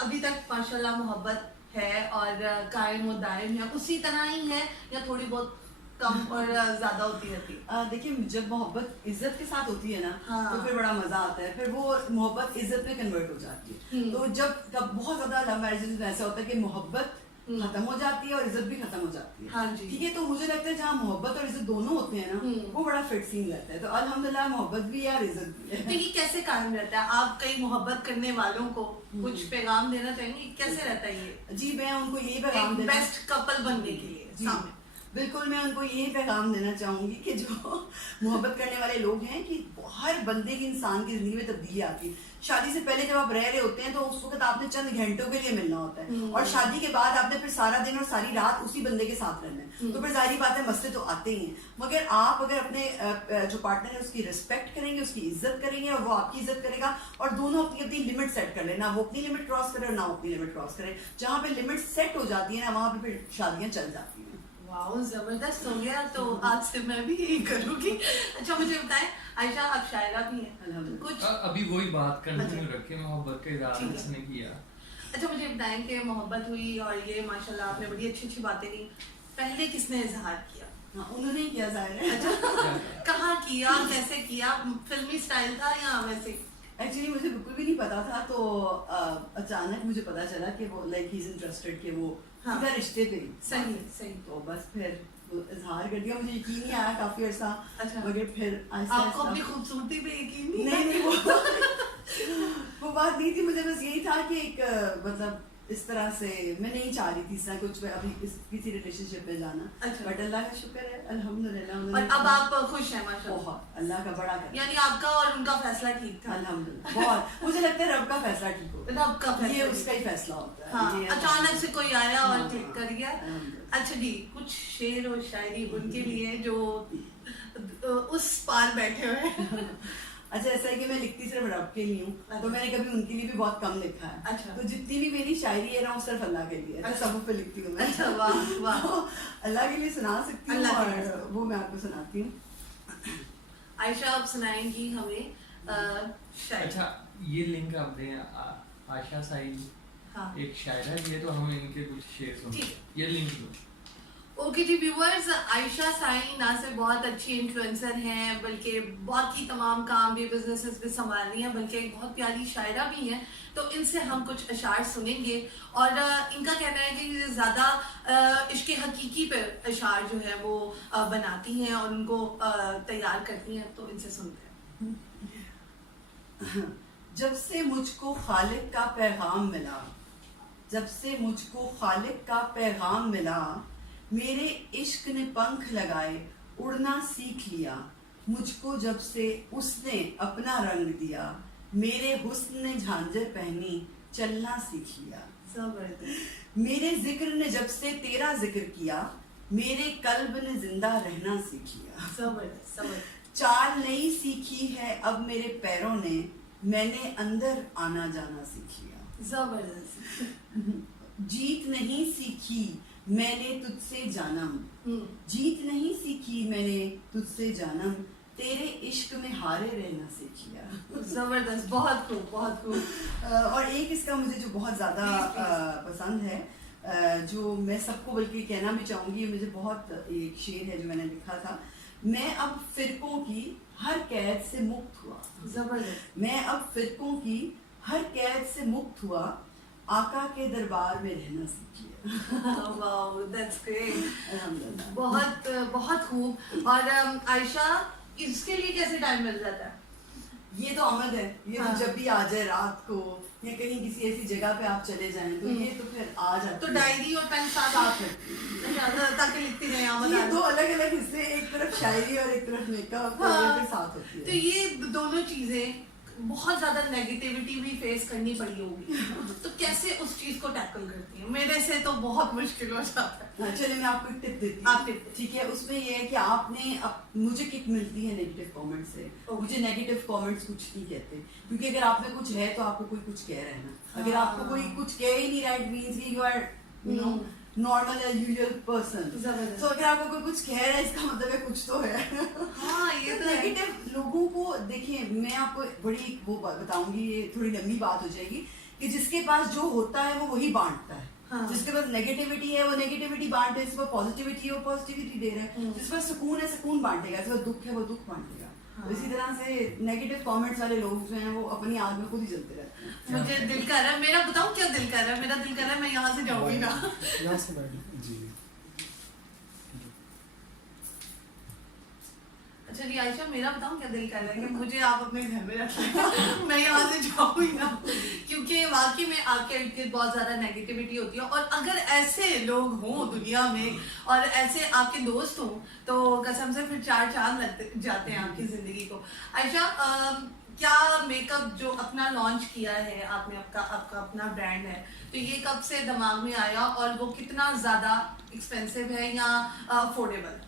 अभी तक माशाल्लाह मोहब्बत है और कायम और दायम है, उसी तरह ही है या थोड़ी बहुत कम और ज्यादा होती रहती है? देखिए, जब मोहब्बत इज्जत के साथ होती है ना, हाँ। तो फिर बड़ा मजा आता है, फिर वो मोहब्बत इज्जत में कन्वर्ट हो जाती है। तो जब बहुत ज्यादा लव मैरिजेस में ऐसा होता है कि मोहब्बत खत्म हो जाती है और इज्जत भी खत्म हो जाती है। हाँ जी। ठीक है, तो मुझे लगता है जहाँ मोहब्बत और इज्जत दोनों होते हैं ना, वो बड़ा फिट सीन रहता है। तो अल्हम्दुलिल्लाह मोहब्बत भी है और इज्जत भी है। तो ये कैसे कायम रहता है? आप कई मोहब्बत करने वालों को कुछ पैगाम देना चाहेंगे, कैसे रहता है ये जी, मैं उनको यही पैगाम देना बेस्ट कपल बनने के लिए जी, सामने? बिल्कुल मैं उनको यही पैगाम देना चाहूंगी कि जो मोहब्बत करने वाले लोग हैं, कि हर बंदे की, इंसान की जिंदगी में तब्दीली आती है। शादी से पहले जब आप रह रहे होते हैं तो उस वक्त आपने चंद घंटों के लिए मिलना होता है, और शादी के बाद आपने फिर सारा दिन और सारी रात उसी बंदे के साथ रहना है। तो फिर जाहिर बात है मसले तो आते ही हैं, मगर आप अगर अपने जो पार्टनर है उसकी रिस्पेक्ट करेंगे, उसकी इज्जत करेंगे और वो आपकी इज्जत करेगा, और दोनों अपनी अपनी लिमिट सेट कर लेना, वो अपनी लिमिट क्रॉस करे और ना अपनी लिमिट क्रॉस करे। जहाँ पे लिमिट सेट हो जाती है ना, वहाँ पे फिर शादियाँ चल जाती हैं। वाओ, जबरदस्त हो गया। तो आज से मैं भी यही करूंगी। अच्छा, मुझे बताएं आयशा, आप शायरा भी हैं, अल्हम्दुलिल्लाह। कुछ अभी वही बात कंटिन्यू रखे, मोहब्बत का इरादा किसने किया? अच्छा, मुझे बताएं कि मोहब्बत हुई और ये माशाल्लाह आपने बड़ी अच्छी अच्छी बातें की, पहले किसने इजहार किया? हाँ, उन्होंने ही किया जाहिर है। अच्छा, कहाँ किया, कैसे किया? फिल्मी स्टाइल था या वैसे? एक्चुअली मुझे बिल्कुल भी नहीं पता था, तो अचानक मुझे पता चला कि वो लाइक ही इज इंटरेस्टेड, कि वो सीधा रिश्ते पे ही। सही सही। तो बस फिर इजहार कर दिया। मुझे यकीन नहीं आया काफी अर्सा, अच्छा। मगर फिर आपको अपनी खूबसूरती पे यकीन नहीं? नहीं वो बात नहीं थी। मुझे बस यही था कि एक मतलब इस तरह से मैं नहीं चाह रही थी इस तरह कुछ अभी किसी रिलेशनशिप में जाना। अच्छा। बट अल्लाह का शुक्र है, अल्हम्दुलिल्लाह। और अब आप खुश हैं माशाल्लाह? बहुत, अल्लाह का बड़ा कर, यानी आपका और उनका फैसला ठीक था? अल्हम्दुलिल्लाह। बहुत, मुझे लगता है रब का फैसला ठीक होता है, रब का फैसला ये ठीक। उसका ही फैसला होता है। हाँ, ये अचानक से कोई आया और हाँ, क्लिक कर गया। अल्हम्दुलिल्लाह। अच्छा जी, कुछ शेर और शायरी उनके लिए जो उस पार बैठे हुए हैं। अच्छा, ऐसा है कि मैं लिखती सिर्फ रब के लिए हूँ, तो मैंने कभी उनके लिए भी बहुत कम लिखा है। अच्छा। तो जितनी भी मेरी शायरी है ना, वो सिर्फ अल्लाह के लिए है। अच्छा। सब पे लिखती हूँ मैं। अच्छा, वाह वाह। तो अल्लाह के लिए सुना सकती हूँ, अल्लाह के लिए। और वो मैं आपको सुनाती हूँ। आयशा, आप सुनाएंगी हमें शायरी? अच्छा, ये लिंक आप दें। आयशा साई हाँ। एक शायरा है, तो हम इनके कुछ शेर सुन, ठीक। ये लिंक दो। ओके जी व्यूअर्स, आयशा साई ना सिर्फ बहुत अच्छी इन्फ्लुएंसर हैं बल्कि बाकी तमाम काम भी, बिजनेसेस भी संभाल रही हैं, बल्कि एक बहुत प्यारी शायरा भी हैं। तो इनसे हम कुछ अशार सुनेंगे, और इनका कहना है कि ज़्यादा इश्क हकीकी पर अशार जो है वो बनाती हैं और उनको तैयार करती हैं। तो इनसे सुनते हैं। जब से मुझको खालिक का पैगाम मिला, जब से मुझको खालिक का पैगाम मिला, मेरे इश्क ने पंख लगाए उड़ना सीख लिया। मुझको जब से उसने अपना रंग दिया, मेरे हुस्न ने झांझर पहनी चलना सीख लिया। जबरदस्त। मेरे जिक्र ने जब से तेरा जिक्र किया, मेरे कल्ब ने जिंदा रहना सीख लिया। जबरदस्त जबरदस्त। चाल नई सीखी है अब मेरे पैरों ने, मैंने अंदर आना जाना सीख लिया। जबरदस्त। जीत नहीं सीखी मैंने तुझसे जानम, जीत नहीं सीखी मैंने तुझसे जानम, तेरे इश्क में हारे रहना सीख लिया। जबरदस्त, बहुत खूब बहुत खूब। और एक इसका मुझे जो बहुत ज़्यादा पसंद है, जो मैं सबको बल्कि कहना भी चाहूँगी, मुझे बहुत एक शेर है जो मैंने लिखा था। मैं अब फिरकों की हर कैद से मुक्त हुआ। जबरदस्त। मैं अब फिरकों की हर कैद से मुक्त हुआ, आका के दरबार में रहना सीख लिया। Wow, that's great. अल्हम्दुलिल्लाह। बहुत बहुत खूब। और आयशा, इसके लिए कैसे टाइम मिल जाता है? ये तो आमद है, ये हाँ। तो जब भी आ जाए रात को या कहीं किसी ऐसी जगह पे आप चले जाएं तो ये तो फिर आ जाता तो है। डायरी और पेन साथ साथ रखती अच्छा, ताकि लिखती रहे आमद ये आ दो जाए। अलग अलग हिस्से, एक तरफ शायरी और एक तरफ मेकअप, हाँ। ये फिर साथ होती तो है। ये दोनों चीजें बहुत ज्यादा नेगेटिविटी भी फेस करनी पड़ी होगी, तो कैसे उस चीज को टैकल करती है? मेरे से तो बहुत मुश्किल हो जाता है। चलिए मैं आपको एक टिप देती आप हूँ। टिप दें। ठीक है, उसमें ये है कि आपने मुझे किक मिलती है नेगेटिव कमेंट से। मुझे नेगेटिव कमेंट्स कुछ नहीं कहते, क्योंकि अगर आप में कुछ है तो आपको कोई कुछ कह रहा है ना। अगर आपको कोई कुछ कह ही नहीं रहा, इट मींस कि you are you know normal usual person. जबरदस्त। तो अगर आपको कोई कुछ कह रहा है, इसका मतलब है कुछ तो है। हाँ, ये तो है। नेगेटिव लोगों को देखिए, मैं आपको बड़ी वो बताऊंगी, ये थोड़ी लंबी बात हो जाएगी, कि जिसके पास जो होता है वो वही बांटता है। हाँ। जिसके पास नेगेटिविटी है वो नेगेटिविटी बांट रहा है, जिसके पास पॉजिटिविटी है वो पॉजिटिविटी दे रहा है, जिसके पास सुकून है सुकून बांटेगा, जिसके पास दुख है वो दुख बांटेगा। तो इसी तरह से नेगेटिव कमेंट्स वाले लोग जो हैं वो अपनी आग में खुद ही जलते रहते हैं। मुझे दिल कर रहा है, मेरा बताऊं क्या दिल कर रहा है? मेरा दिल कर रहा है मैं यहाँ से जाऊंगी ना। यहाँ से बैठ जी। अच्छा जी आयशा, मेरा बताऊं क्या दिल कर रहा है कि मुझे आप अपने घर में रखिए, मैं यहाँ से जाऊँ ही ना, क्योंकि वाकई में आपके इर्द गिर्द बहुत ज्यादा नेगेटिविटी होती है। और अगर ऐसे लोग हों दुनिया में और ऐसे आपके दोस्त हों, तो कसम से फिर 4 चांद लगते जाते हैं आपकी जिंदगी को। आयशा, क्या मेकअप जो अपना लॉन्च किया है आपने, आपका अपना ब्रांड है, तो ये कब से दिमाग में आया और वो कितना ज्यादा एक्सपेंसिव है या अफोर्डेबल?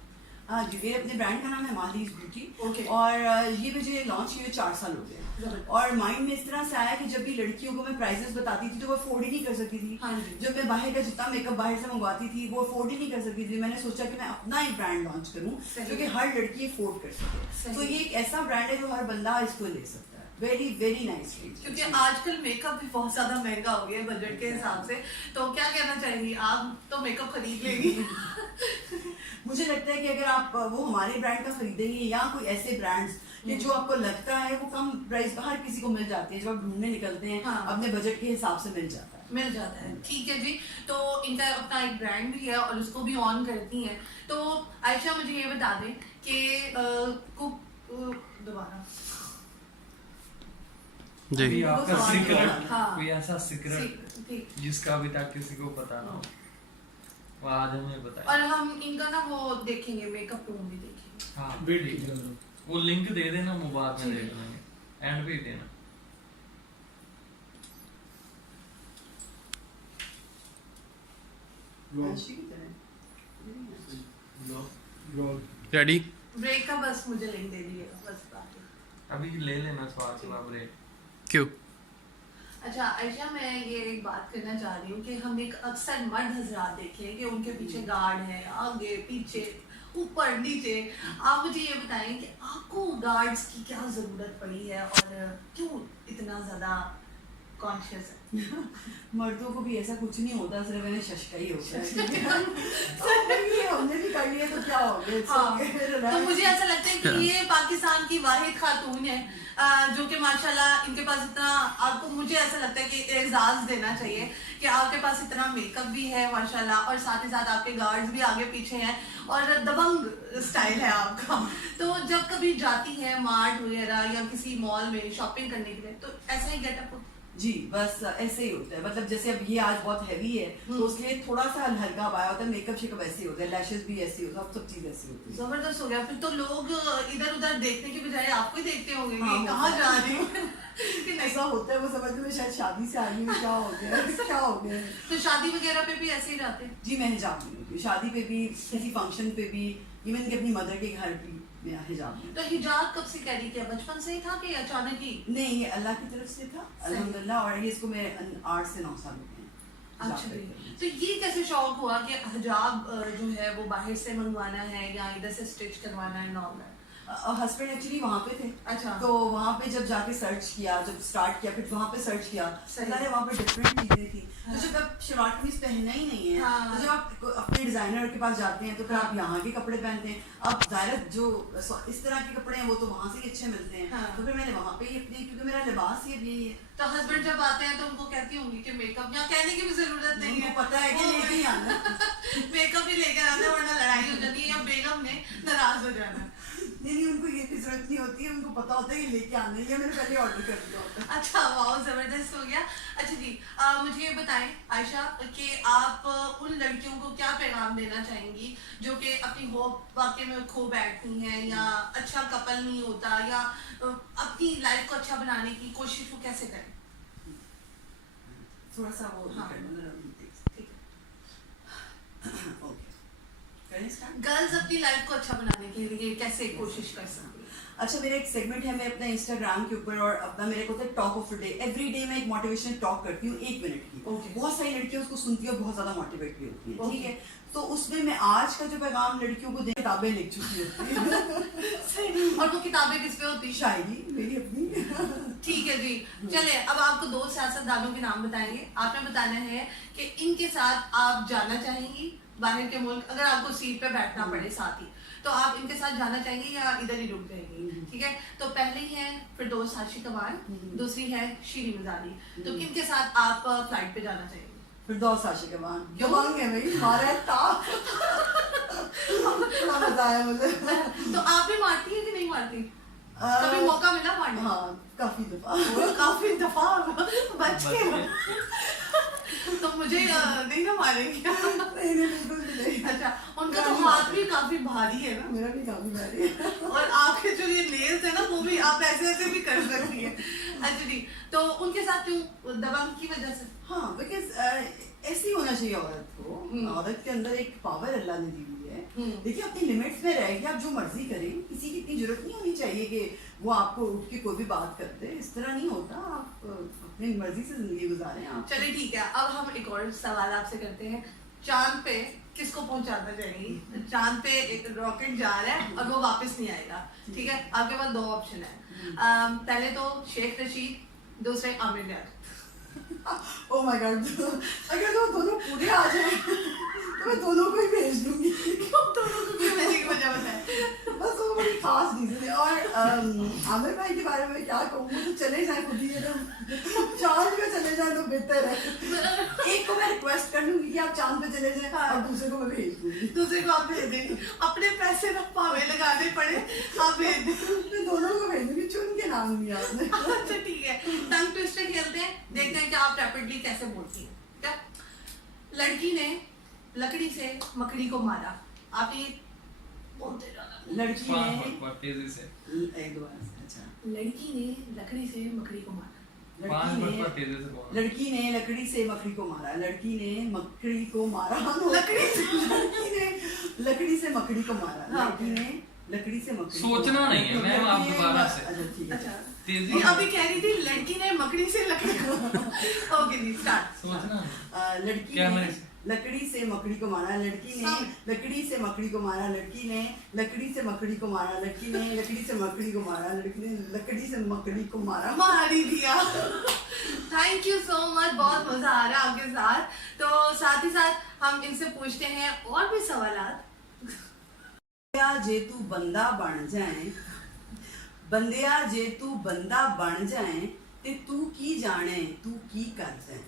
हाँ जी, मेरे अपने ब्रांड का नाम है मालीज ब्यूटी। Okay. और ये मुझे लॉन्च हुए 4 साल हो गए। और माइंड में इस तरह से आया कि जब भी लड़कियों को मैं प्राइसेस बताती थी तो वो अफोर्ड ही नहीं कर सकती थी। हाँ जी। जब मैं बाहर का जितना मेकअप बाहर से मंगवाती थी वो अफोर्ड ही नहीं कर सकती थी। मैंने सोचा कि मैं अपना एक ब्रांड लॉन्च करूँ जो कि हर लड़की अफोर्ड कर सके। तो ये एक ऐसा ब्रांड है जो हर बंदा इसको ले सकता है। Very very nice. क्योंकि आजकल मेकअप भी बहुत ज्यादा महंगा हो गया है बजट के हिसाब से, तो क्या कहना चाहेंगी आप? तो मेकअप खरीद लेंगी? मुझे लगता है कि अगर आप वो हमारे ब्रांड का खरीदेंगे या कोई ऐसे ब्रांड्स कि जो आपको लगता है वो कम प्राइस हर किसी को मिल जाती है, जब आप ढूंढने निकलते हैं हाँ। अपने बजट के हिसाब से मिल जाता है। मिल जाता है, ठीक है जी। तो इनका अपना एक ब्रांड भी है और उसको भी ऑन करती हैं। तो आयशा मुझे ये बता दें कि दोबारा जी कोई आपका हाँ। सीक्रेट, हाँ। कोई ऐसा सीक्रेट ठीक। जिसका अभी तक किसी को पता ना हो, वो आज हमें बताए। और हम इनका ना वो देखेंगे, मेकअप रूम भी देखेंगे। हाँ, वेट ठीक है। कीजिए। वो लिंक दे देना, मोबाइल में देख लेंगे, एंड पे ही देना। रेडी? ब्रेक का बस मुझे लिंक दे दीजिएगा, बस बात है। अभी ले लेना स्वाद थोड़ा ब्रेक। क्यों? अच्छा आयशा, मैं ये एक बात करना चाह रही हूँ कि हम एक अक्सर मर्द हजरात देखे हैं कि उनके पीछे गार्ड है, आगे पीछे ऊपर नीचे। आप मुझे ये बताएं कि आपको गार्ड्स की क्या जरूरत पड़ी है और क्यों इतना ज्यादा कॉन्शियस है? मर्दों को भी ऐसा कुछ नहीं होता, सिर्फ इन्हें शशका ही होता है। ये हमने भी कर लिया तो क्या हो गया। हाँ, तो मुझे ऐसा लगता है कि ये पाकिस्तान की वाहिद खातून है जो कि माशाल्लाह इनके पास इतना, आपको मुझे ऐसा लगता है कि एजाज देना चाहिए कि आपके पास इतना मेकअप भी है माशाल्लाह, और साथ ही साथ आपके गार्ड्स भी आगे पीछे हैं और दबंग स्टाइल है आपका। तो जब कभी जाती है मार्ट वगैरह या किसी मॉल में शॉपिंग करने के लिए, तो ऐसा ही गेटअप जी बस ऐसे ही होता है। मतलब जैसे अब ये आज बहुत हैवी है तो उसके थोड़ा सा हल्का आया होता है, मेकअप शेकअप ऐसे ही होता है, लैशेस भी ऐसे होता है, सब चीज ऐसी होती है। जबरदस्त हो गया। फिर तो लोग इधर उधर देखने के बजाय आपको ही देखते होंगे हाँ, कि कहाँ जा रही हूँ। कि ऐसा होता है, वो समझते हैं शायद शादी से आई हूँ, क्या हो गया क्या हो गया। तो शादी वगैरह पे भी ऐसे ही जाते हैं? जी मैं हिजाब में होती हूँ, शादी पे भी, किसी फंक्शन पे भी, इवन कि अपनी मदर के घर भी मैं हिजाब में। तो हिजाब कब से कैरी किया? बचपन से ही था कि अचानक ही? नहीं, ये अल्लाह की तरफ से था अल्हम्दुलिल्लाह, और ये इसको मैं 8 से 9 साल हो गए हैं। अच्छा जी। तो ये कैसे शौक हुआ कि हिजाब जो है वो बाहर से मंगवाना है या इधर से स्टिच करवाना है? नॉर्मल हस्बैंड एक्चुअली वहाँ पे थे। अच्छा। तो वहाँ पे जब जाके सर्च किया, जब स्टार्ट किया, फिर वहाँ पे सर्च किया, सही। सारे वहाँ पे डिफरेंट चीजें थी। हाँ। तो जब आप शलवार कमीज पहनना ही नहीं है, हाँ। तो जब आप अपने डिजाइनर के पास जाते हैं तो फिर आप यहाँ के कपड़े पहनते हैं। अब जाहिर जो इस तरह के कपड़े हैं वो तो वहाँ से ही अच्छे मिलते हैं। हाँ। तो फिर मैंने वहाँ पे ही अपने, क्योंकि मेरा लिबास ही यही है। तो हस्बैंड जब आते हैं तो उनको कहती होंगी कि मेकअप, या कहने की भी जरूरत नहीं है, उनको पता है कि लेके ही आना। मेकअप ही लेकर आना, वरना लड़ाई हो जाती है या बेगम ने नाराज हो जाना। नहीं उनको ये भी जरूरत नहीं होती है, उनको पता होता है ये लेके आना है, ये मैंने पहले ऑर्डर कर दिया होता है। अच्छा वाह जबरदस्त हो गया। अच्छा जी मुझे ये बताएं आयशा कि आप उन लड़कियों को क्या पैगाम देना चाहेंगी जो कि अपनी होप वाकई में खो बैठती हैं या अच्छा कपल नहीं होता या अपनी लाइफ को अच्छा बनाने की कोशिश वो कैसे करें? थोड़ा सा वो हाँ। ठीक है ओके करें स्टार्ट। गर्ल्स अपनी लाइफ को अच्छा बनाने के लिए कैसे कोशिश कर सकती हैं? अच्छा मेरा एक सेगमेंट है, मैं अपना इंस्टाग्राम के ऊपर और अपना मेरे को talk of the day every day मैं एक मोटिवेशनल टॉक करती हूँ 1 मिनट की। Okay. बहुत सारी लड़कियां उसको सुनती है और बहुत ज्यादा मोटिवेट भी होती है। Okay. ठीक है, तो उसमें मैं आज का जो पैगाम लड़कियों को दे किताबें लिख चुकी होती है। और वो किताबें किस पे होती है? शायरी मेरी अपनी। ठीक है जी चले अब आपको 2 सियासतदानों के नाम बताएंगे। आपने बताना है कि इनके साथ आप जाना चाहेंगी बाहर के मुल्क, अगर आपको सीट पे बैठना पड़े साथ ही तो आप इनके साथ जाना चाहेंगी या इधर ही रुक जाएंगी? ठीक है, तो पहले ही है फिरदौस हाशी कमाल, दूसरी है शीरी मजानी, तो किनके साथ आप फ्लाइट पे जाना चाहेंगे? फिरदौस आशिक अमान क्यों? दबंग है भाई, मारा है ताप। बड़ा मजा आया मुझे। तो आप भी मारती है कि नहीं मारती? कभी मौका मिला मारने? हाँ काफी दफा। काफी दफा बच के तो मुझे नहीं ना मारेंगे। नहीं बिल्कुल भी नहीं। अच्छा उनका तो हाथ भी काफी भारी है ना, मेरा भी काफी भारी है। और आपके जो ये नेल्स है ना वो भी आप ऐसे ऐसे भी कर सकती है। अच्छा जी तो उनके साथ क्यों दबंग की वजह से? हाँ बिकॉज ऐसी होना चाहिए औरत को। औरत के अंदर एक पावर अल्लाह ने दी हुई है। देखिए अपनी लिमिट्स में रहेगी, आप जो मर्जी करें, किसी की इतनी जरूरत नहीं होनी चाहिए कि वो आपको उठ के कोई भी बात कर दे, इस तरह नहीं होता। आप अपनी मर्जी से जिंदगी गुजारें आप। चलिए ठीक है, अब हम एक और सवाल आपसे करते हैं। चांद पे किसको पहुंचाना चाहेंगी? चांद पे एक रॉकेट जा रहा है और वो वापस नहीं आएगा, ठीक है, आपके पास 2 ऑप्शन है। पहले तो शेख रशीद, दूसरे Aamir Liaquat. Oh my God, अगर वो दोनों पूरे आ जाए तो मैं दोनों को ही भेज दूंगी। क्यों दोनों को क्यों भेजने की वजह बताएं? बस वो बड़ी खास रीजन है। और आमिर भाई के बारे में क्या कहूँ, तो चले जाए खुद ही एकदम चांद पे चले जाए तो बेहतर है। एक को मैं रिक्वेस्ट कर लूंगी कि आप चांद पे चले जाए और दूसरे को मैं भेज दूंगी। दूसरे को आप भेज देंगे, अपने पैसे ना पावे लगाने पड़े आप भेज देंगे। मैं दोनों को भेज दूंगी, चुन के नाम दिया आपने। अच्छा ठीक है, टंग ट्विस्टर खेलते हैं, देखते हैं कि आप रैपिडली कैसे बोलती हैं। क्या लड़की ने लकड़ी से मकड़ी को मारा? आप ये बोलते जाना। लड़की ने तेजी से एक दो अच्छा लड़की ने लकड़ी से मकड़ी को मारा। तेजी से बोलना। लड़की ने लकड़ी से मकड़ी को मारा। लड़की ने मकड़ी को मारा। लकड़ी से लड़की ने लकड़ी से मकड़ी को मारा। हाँ। लड़की ने लकड़ी से मकड़ी को सोचना मारा। नहीं है, मैम, आप लड़की ने- दोबारा से। अच्छा ठीक है। अच्छा तेजी वो अभी कह रही थी लड़की ने मकड़ी से लकड़ी को। ओके जी स्टार्ट। सोचना लड़की क्या ने मैंने- लकड़ी से मकड़ी को मारा। लड़की ने लकड़ी से मकड़ी को मारा। लड़की ने लकड़ी से मकड़ी को मारा। लड़की ने लकड़ी से मकड़ी को मारा। लड़की ने लकड़ी से मकड़ी को मारा। मार ही दिया। थैंक यू सो मच, बहुत मजा आ रहा है आपके साथ। तो साथ ही साथ हम इनसे पूछते हैं और भी सवालात। बंदिया जे तू बंदा बन जाए, बंदिया जे तू बंदा बन जाए ते तू की जाने तू की कर जाए।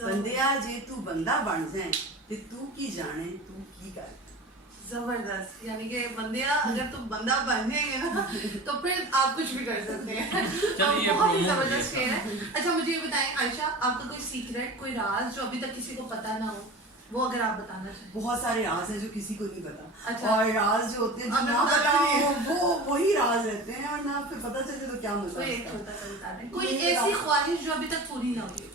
बंदिया जे तू बंदा बन जाए ते तू की जाने तू की कर जाए। जबरदस्त, यानी कि बंदिया अगर तुम बंदा बन जाएंगे ना तो फिर आप कुछ भी कर सकते हैं। चलिए, बहुत ही promote जबरदस्त किया। शेर है। अच्छा मुझे ये बताएं आयशा, आपका कोई सीक्रेट, कोई राज जो अभी तक किसी को पता ना हो, वो अगर आप बताना चाहें? बहुत सारे राज हैं जो किसी को नहीं पता। अच्छा। और राज जो होते हैं जो आपने ना बता पता दिए। हो वो वही राज रहते हैं, और ना फिर पता चले तो क्या मजा कोई एक आता है। छोटा सा बता दें, कोई ये ऐसी राज- ख्वाहिश जो अभी तक पूरी ना हुई हो।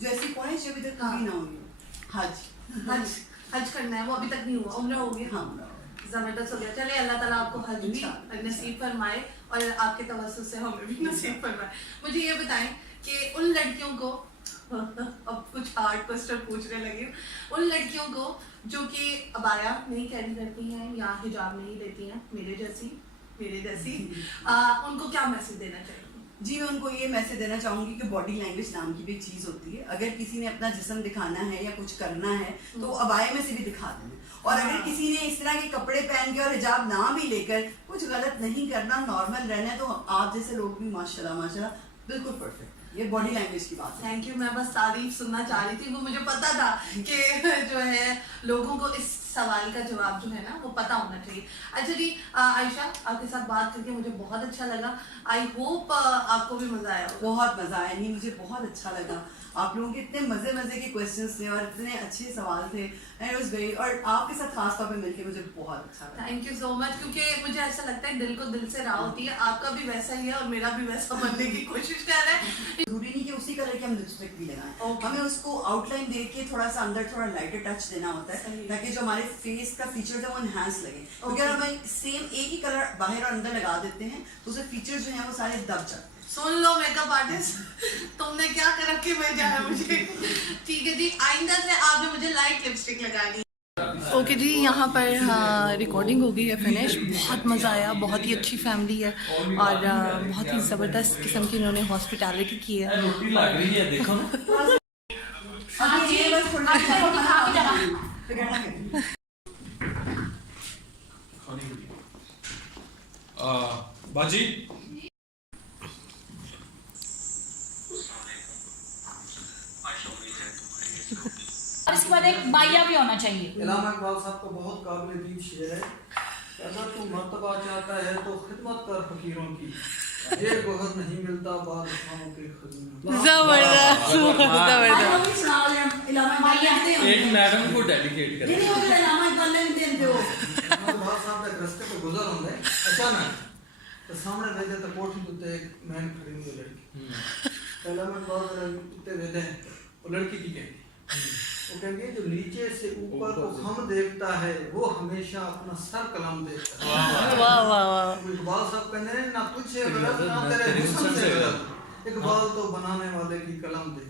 जो ऐसी ख्वाहिश अभी तक हाँ। पूरी ना हुई हो। हज हज हज करना है, वो अभी तक नहीं हुआ, उम्र हो गया। हाँ जबरदस्त हो गया। चलिए अल्लाह ताला आपको हज भी इंशाअल्लाह। नसीब फरमाए और आपके तवज्जुह से हमें भी नसीब फरमाए। मुझे ये बताएं कि उन लड़कियों को अब कुछ हार्ड क्वेश्चन पूछने लगी हूँ, उन लड़कियों को जो कि अबाया नहीं कैरी करती हैं या हिजाब नहीं लेती हैं, मेरे जैसी उनको क्या मैसेज देना चाहिए? जी मैं उनको ये मैसेज देना चाहूंगी कि बॉडी लैंग्वेज नाम की भी एक चीज होती है। अगर किसी ने अपना जिस्म दिखाना है या कुछ करना है तो वो अबाया में से भी दिखा देना, और अगर किसी ने इस तरह के कपड़े पहन के और हिजाब ना भी लेकर कुछ गलत नहीं करना, नॉर्मल रहना है, तो आप जैसे लोग भी माशाल्लाह माशाल्लाह बिल्कुल परफेक्ट। ये बॉडी लैंग्वेज की बात है। थैंक यू, मैं बस तारीफ सुनना चाह रही थी, वो मुझे पता था कि जो है लोगों को इस सवाल का जवाब जो है ना वो पता होना चाहिए। अच्छा जी आयशा, आपके साथ बात करके मुझे बहुत अच्छा लगा। आई होप आपको भी मजा आया होगा। बहुत मजा आया, नहीं मुझे बहुत अच्छा लगा। आप लोगों के इतने मजे के क्वेश्चंस थे और इतने अच्छे सवाल थे, एंड इट वाज ग्रेट। और आपके साथ खास तौर पे मिलके मुझे बहुत अच्छा लगा। थैंक यू सो मच, क्योंकि मुझे ऐसा लगता है दिल को दिल से राह होती है। आपका भी वैसा ही है और मेरा भी वैसा बनने की कोशिश कर रहा है। जरूरी नहीं कि उसी कलर की हम लिपस्टिक भी लगाएं, Okay. हमें उसको आउटलाइन दे के थोड़ा सा अंदर थोड़ा लाइटर टच देना होता है, सही। ताकि जो हमारे फेस का फीचर है वो एनहांस लगे। क्योंकि अगर हम सेम एक ही कलर बाहर और अंदर लगा देते हैं तो उसके फीचर जो है वो सारे दब जाते हैं। सुन लो मेकअप आर्टिस्ट, तुमने क्या कर रखे भेजा है मुझे। ठीक है जी, आइंदा से आपने मुझे लाइट लिपस्टिक लगानी। ओके जी, यहाँ पर रिकॉर्डिंग हो गई है फिनिश। बहुत मज़ा आया, बहुत ही अच्छी फैमिली है और बहुत ही ज़बरदस्त किस्म की इन्होंने हॉस्पिटैलिटी की है। रोटी लग रही है, देखो ना। हाँ जी, बस थोड़ा सा खा के जाना। बिगड़ना क्यों? बाजी और इसके बाद एक माया भी होना चाहिए। इलामा इकबाल साहब का बहुत काबिल दीद शेर है, अगर तू मर्तबा चाहता है तो खिदमत कर फकीरों की, ये गोहर नहीं मिलता बादशाहों के खजाने। जबरदस्त आप भी सुना ले, इलामा इकबाल जानते हो? एक मैडम को डेडिकेट नहीं करें। नहीं, वो इलामा इकबाल नहीं देते हो। इलामा साहब के रास्ते पे गुजर होंगे अचानक तो सामने वेदे तो कोठी उत्ते एक मैन खड़ी हुई लड़की। इलामा इकबाल उत्ते वेदे वो लड़की की कहती, वो कहेंगे जो नीचे से ऊपर को हम देखता है वो हमेशा अपना सर कलम देखता है। वाह वाह वाह। इकबाल साहब कहते हैं ना तुझसे गलत ना तेरे हुस्न से गलत, इकबाल तो बनाने वाले की कलम दे।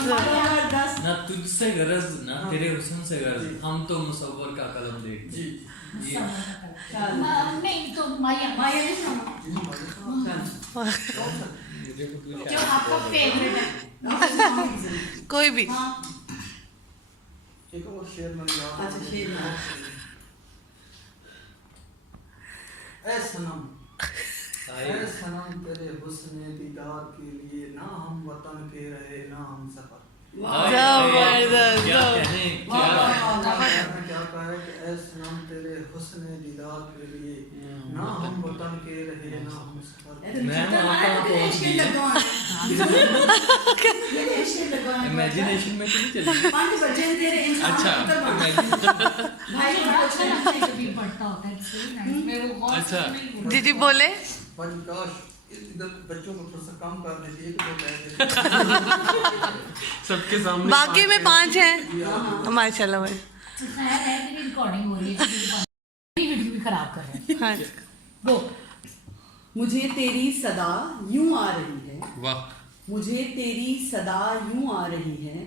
जबरदस्त। ना तुझसे गरज ना तेरे हुस्न से गरज, हम तो मुसव्वर का कलम देखते जी हैं। ये नहीं तो माया माया नहीं सुना? जो आपका फेवरेट है। कोई भी। हाँ, एक और शेर मैंने याद अच्छा, शेर याद। ऐ सनम ऐ सनम तेरे हुस्न दीदार के लिए ना हम वतन के रहे ना हम सफर। जबरदस्त। क्या कहने, क्या मैंने क्या कहा है कि ऐ सनम तेरे हुस्न दीदार के लिए ना हम वतन के रहे ना हम सफर। मैं आपका इमेजिनेशन में तो नहीं चली। 5 बजे तेरे इंसान अच्छा, भाई अच्छा लगता है जब ये पढ़ता होता है, it's very nice। मैं वो बहुत अच्छा। नहीं बोल- जी बोले। पंचकाश इधर बच्चों को थोड़ा सा कम कर देती है, एक दो कह सबके सामने बाकी में 5 हैं माशाल्लाह भाई। तो खैर है कि रिकॉर्डिंग हो रही है, वीडियो भी खराब कर रहे हैं। हाँ गो। मुझे तेरी सदा यूं आ रही है, वाह, मुझे तेरी सदा यूं आ रही है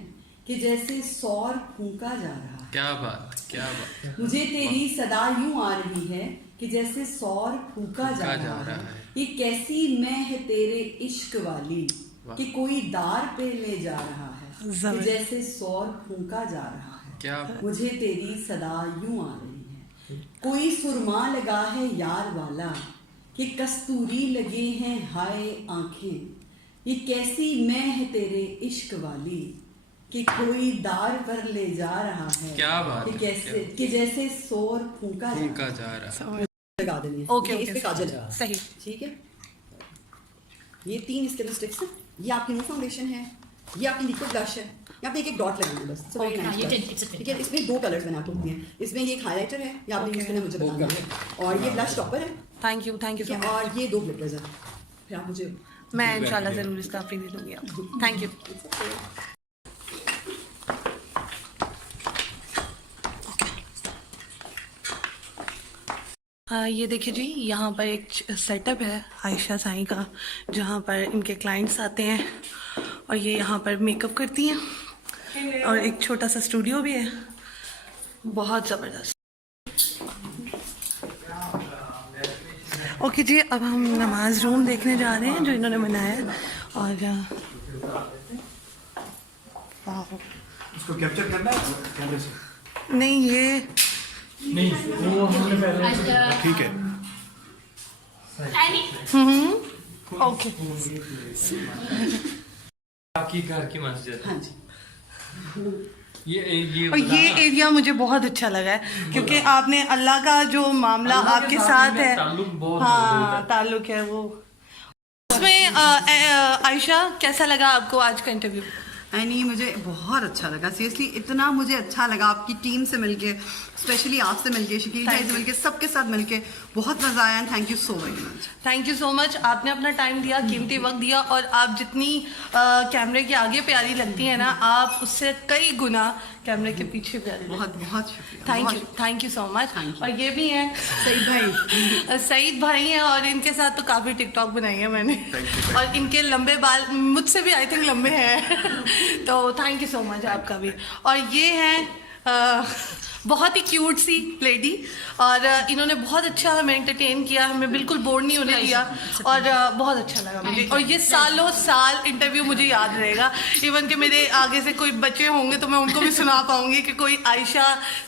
कि जैसे सौर फूंका जा रहा है। क्या बात, क्या बात। मुझे तेरी सदा यूं आ रही है कि जैसे सौर फूंका जा रहा है। ये कैसी मैं है तेरे इश्क वाली कि कोई दार पे ले जा रहा है कि जैसे सौर फूंका जा रहा है। क्या बात। मुझे तेरी सदा यूं आ रही है, कोई सुरमा लगा है यार वाला कि कस्तूरी लगे हैं हाय आंखें। ये कैसी मैं है तेरे इश्क वाली कि कोई दार पर ले जा रहा है। क्या बात कि है, कैसे कि जैसे सौर फूंका फूंका जा रहा है। लगा देनी है। ओके, ये इस ओके, पे काजल है। सही। ठीक है, ये 3 इसके अंदर स्टिक्स हैं। ये आपकी न्यू फाउंडेशन है, ये आपकी लिक्विड ब्लश है। यहाँ पे एक डॉट लगाएंगे बस। So very Okay, nice ये blush। it's a ठीक है, इसमें 2 कलर्स मैंने आपको दिए हैं। इसमें ये एक हाइलाइटर है, ये आपने यूज करना है, मुझे बताना है। और ये ब्लश टॉपर है, थैंक यू ठीक सो है। मच। और ये 2 ग्लिटर्स हैं। फिर आप मुझे मैं इंशाल्लाह जरूर इसका फ्री दे दूंगी आपको। Thank you. ये देखिए जी, यहाँ पर एक सेटअप है आयशा साईं का, जहाँ पर इनके क्लाइंट्स आते हैं और ये यहाँ पर मेकअप करती हैं और एक छोटा सा स्टूडियो भी है। बहुत ज़बरदस्त। ओके जी, अब हम नमाज रूम देखने जा रहे हैं जो इन्होंने बनाया है। और वाह, इसको कैप्चर करना है कैमरे से। नहीं ये नहीं, वो हमने पहले ठीक ठीक है। हम्म ओके आपकी घर की मस्जिद हाँ जी। ये और ये एरिया मुझे बहुत अच्छा लगा है क्योंकि आपने अल्लाह का जो मामला आपके साथ है, ताल्लुक बहुत हाँ ताल्लुक है वो उसमें। आयशा कैसा लगा आपको आज का इंटरव्यू? नहीं, मुझे बहुत अच्छा लगा, सीरियसली इतना मुझे अच्छा लगा आपकी टीम से मिलके, स्पेशली आपसे मिलके, शकील भाई से मिलके, सबके साथ मिलके बहुत मज़ा आया। Thank you so very much. Thank you so much, आपने अपना टाइम दिया, कीमती वक्त दिया, और आप जितनी कैमरे के आगे प्यारी लगती हैं ना, आप उससे कई गुना कैमरे के पीछे प्यारी। बहुत बहुत शुक्रिया। Thank you so much. और ये भी हैं सईद भाई। सईद भाई हैं, और इनके साथ तो काफ़ी टिकटॉक बनाई है मैंने, और इनके लंबे बाल मुझसे भी आई थिंक लंबे हैं तो थैंक यू सो मच आपका भी। और ये हैं बहुत ही क्यूट सी लेडी, और इन्होंने बहुत अच्छा हमें एंटरटेन किया, हमें बिल्कुल बोर नहीं होने दिया, और बहुत अच्छा लगा मुझे। और ये सालों साल इंटरव्यू मुझे याद रहेगा, इवन कि मेरे आगे से कोई बच्चे होंगे तो मैं उनको भी सुना पाऊंगी कि कोई आयशा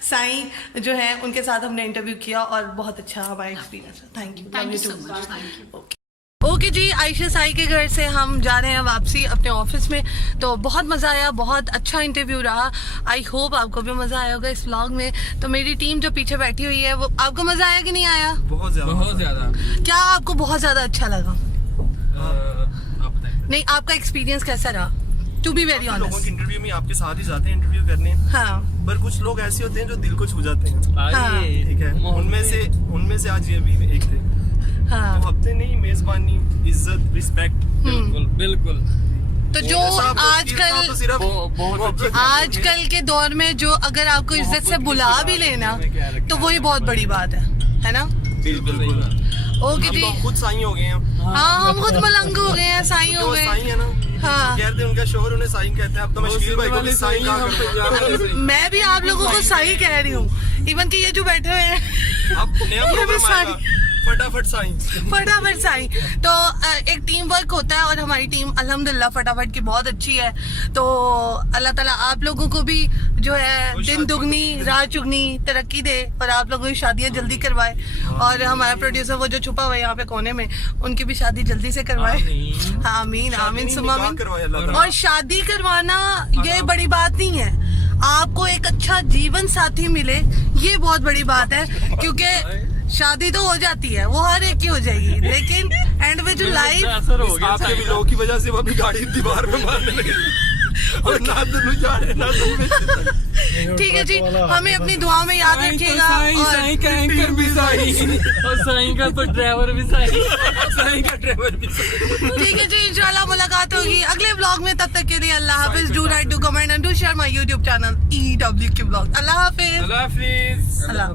साईं जो है उनके साथ हमने इंटरव्यू किया, और बहुत अच्छा हमारा एक्सपीरियंस है। Thank you so much. Okay जी, आयशा साई के घर से हम जा रहे हैं वापसी अपने ऑफिस में। तो बहुत मज़ा आया, बहुत अच्छा इंटरव्यू रहा। आई होप आपको भी मज़ा आया होगा इस व्लॉग में। तो मेरी टीम जो पीछे बैठी हुई है, वो आपको मज़ा आया कि नहीं आया? बहुत ज़्यादा। क्या आपको बहुत ज़्यादा अच्छा लगा? आप बताइए। नहीं, आपका एक्सपीरियंस कैसा रहा? टू बी वेरी लोगों ऑनेस्ट। के इंटरव्यू में आपके साथ ही जाते हैं इंटरव्यू करने, हाँ पर कुछ लोग ऐसे होते हैं जो दिल को छू जाते हैं। हाँ। ठीक है, उनमें से आज ये भी एक थे। हाँ, तो हफ्ते नहीं, मेजबानी, इज्जत, रिस्पेक्ट। बिल्कुल। तो जो आजकल के दौर में जो अगर आपको इज्जत से बुला भी लेना, तो वही बहुत बड़ी बात है ना? ओके जी, खुद साईं हो गए हैं। हाँ हम खुद मलंग हो गए हैं, साईं हो जो गए। साईं है ना, हाँ, कहते हैं उनका शोहर उन्हें साईं कहते हैं। अब तो मैं शकील भाई को भी साईं कहा करता हूं। मैं भी आप लोगों को सही कह रही हूँ, इवन कि ये जो बैठे हुए हैं अब नया प्रोग्राम आएगा, फटाफट साईं। फटाफट साईं। तो एक टीम वर्क होता है, और हमारी टीम अल्हम्दुलिल्लाह फटाफट की बहुत अच्छी है। तो अल्लाह ताला आप लोगों को भी जो है दिन दुगनी रात चुगनी तरक्की दे, और आप लोगों की शादियां जल्दी करवाए, और हमारा प्रोड्यूसर वो जो छुपा हुआ है यहाँ पे कोने में, उनकी भी शादी जल्दी से करवाए। हाँ, आमीन आमीन सुमा आमीन। और शादी करवाना ये बड़ी बात नहीं है, आपको एक अच्छा जीवन साथी मिले ये बहुत बड़ी बात है, क्योंकि शादी तो हो जाती है, वो हर एक की हो जाएगी, लेकिन एंड में जो लाइफ आपके भी लोगों की वजह से वो भी गाड़ी दीवार में मारने लगे और ना दोनों जा रहे ना दोनों। ठीक है जी, हमें अपनी दुआओं में याद रखिएगा, साईं का एंकर भी साईं, और साईं का तो ड्राइवर भी साईं, साईं का ड्राइवर भी साईं। ठीक है जी, इंशाल्लाह मुलाकात होगी अगले ब्लॉग में। तब तक के लिए अल्लाह हाफिज। Do like, do comment and do share my YouTube channel EWQ blog. अल्लाह हाफिज। अल्लाह हाफिज। अल्लाह।